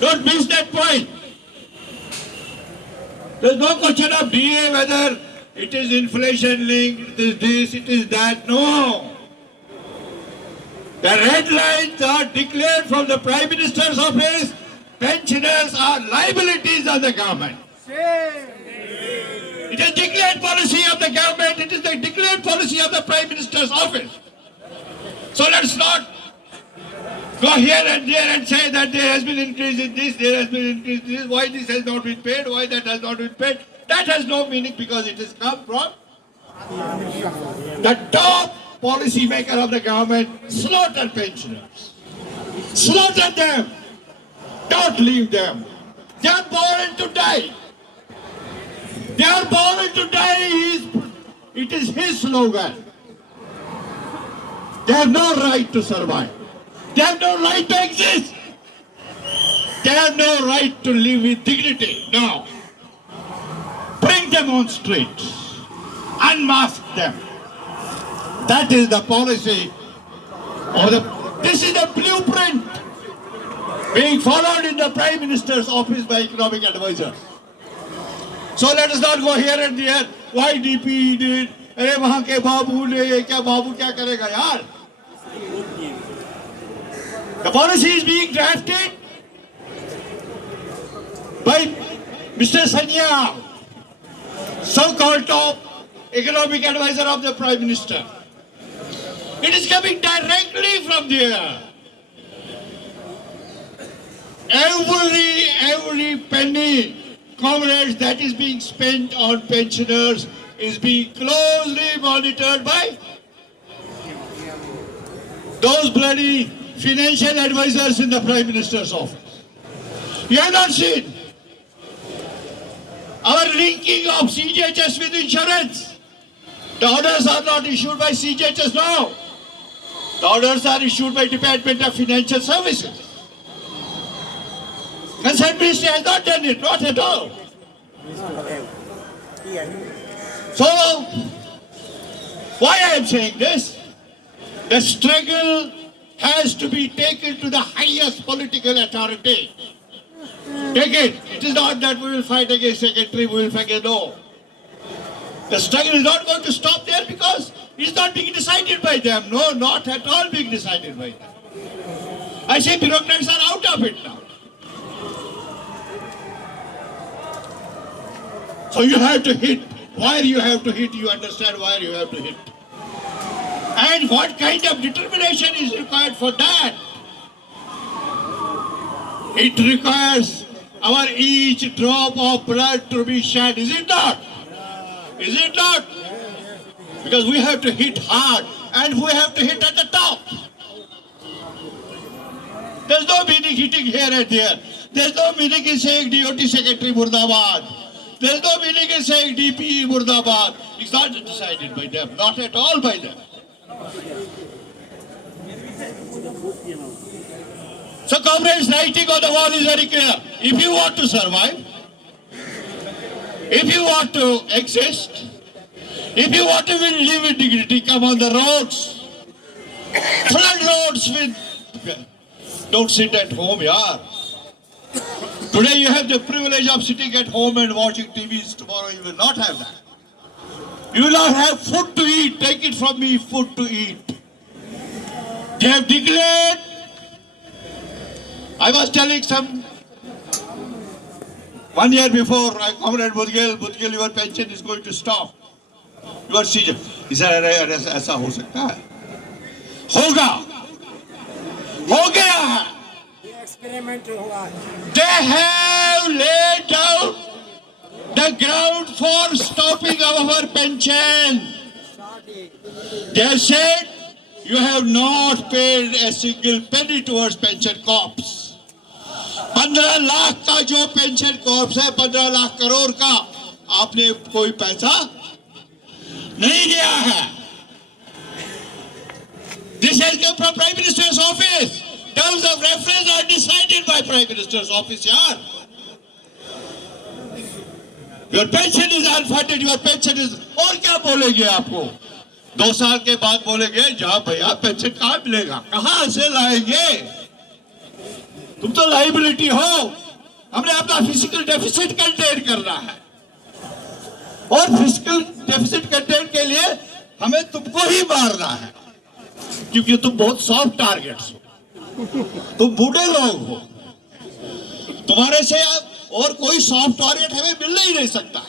Don't miss that point. There's no question of DA whether it is inflation linked, it is this, it is that. No. The red lines are declared from the Prime Minister's office. Pensioners are liabilities of the government. It is declared policy of the government. It is the declared policy of the Prime Minister's office. So let's not go here and there and say that there has been increase in this, there has been increase in this, why this has not been paid, why that has not been paid. That has no meaning because it has come from the top policy maker of the government. Slaughter pensioners. Slaughter them. Don't leave them. They are born to die. They are born to die. It is his slogan. They have no right to survive. They have no right to exist. They have no right to live with dignity. No. Bring them on streets. Unmask them. That is the policy of this is the blueprint being followed in the Prime Minister's office by economic advisors. So let us not go here and there. Why DP did? अरे वहाँ के बाबू ने ये क्या बाबू क्या करेगा यार? The policy is being drafted by Mr. Sanyal, so-called top economic advisor of the Prime Minister. It is coming directly from there. Every penny, comrades, that is being spent on pensioners is being closely monitored by those bloody financial advisors in the Prime Minister's office. You have not seen our linking of CGHS with insurance. The orders are not issued by CGHS now. The orders are issued by Department of Financial Services. Concerned ministry has not done it, not at all. So, why I am saying this? The struggle has to be taken to the highest political authority. Take it. It is not that we will fight against secretary, we will fight against no. The struggle is not going to stop there because it is not being decided by them. No, not at all being decided by them. I say bureaucrats are out of it now. So you have to hit. Where you have to hit, you understand where you have to hit. And what kind of determination is required for that? It requires our each drop of blood to be shed, is it not? Is it not? Because we have to hit hard and we have to hit at the top. There's no meaning hitting here and there. There's no meaning in saying DOT Secretary Murdabad. There's no meaning in saying DPE Murdabad. It's not decided by them, not at all by them. So comrades, writing on the wall is very clear. If you want to survive, if you want to exist, if you want to live with dignity, come on the roads. Flood roads with... Don't sit at home, yaar. Today you have the privilege of sitting at home and watching TVs. Tomorrow you will not have that. You will not have food to eat. Take it from me, food to eat. They have declared. I was telling some 1 year before, Comrade Budgel, your pension is going to stop. Your CJ. He said, ऐसा हो सकता है? होगा. हो गया है. They have laid down the ground for stopping our pension. They said, you have not paid a single penny towards pension corps. 15 lakh का जो पेंशन कॉर्प्स है, 15 लाख करोड़ का, आपने कोई पैसा नहीं दिया है. This has come from Prime Minister's office. Terms of reference are decided by Prime Minister's office, yaar. Your pension is unfunded, your pension is... और क्या बोलेंगे आपको? 2 साल के बाद बोलेंगे, जहाँ भैया पेंशन कहाँ मिलेगा? कहाँ से लाएंगे? तुम तो लाइबिलिटी हो। हमने अपना फिजिकल डेफिसिट कंटेन करना है, और फिजिकल डेफिसिट कंटेन के लिए हमें तुमको ही मारना है, क्योंकि तुम बहुत सॉफ्ट टारगेट्स हो, तुम बूढ़े लोग हो, तुम्हारे से और कोई सॉफ्ट टारगेट हमें मिल ही नहीं सकता।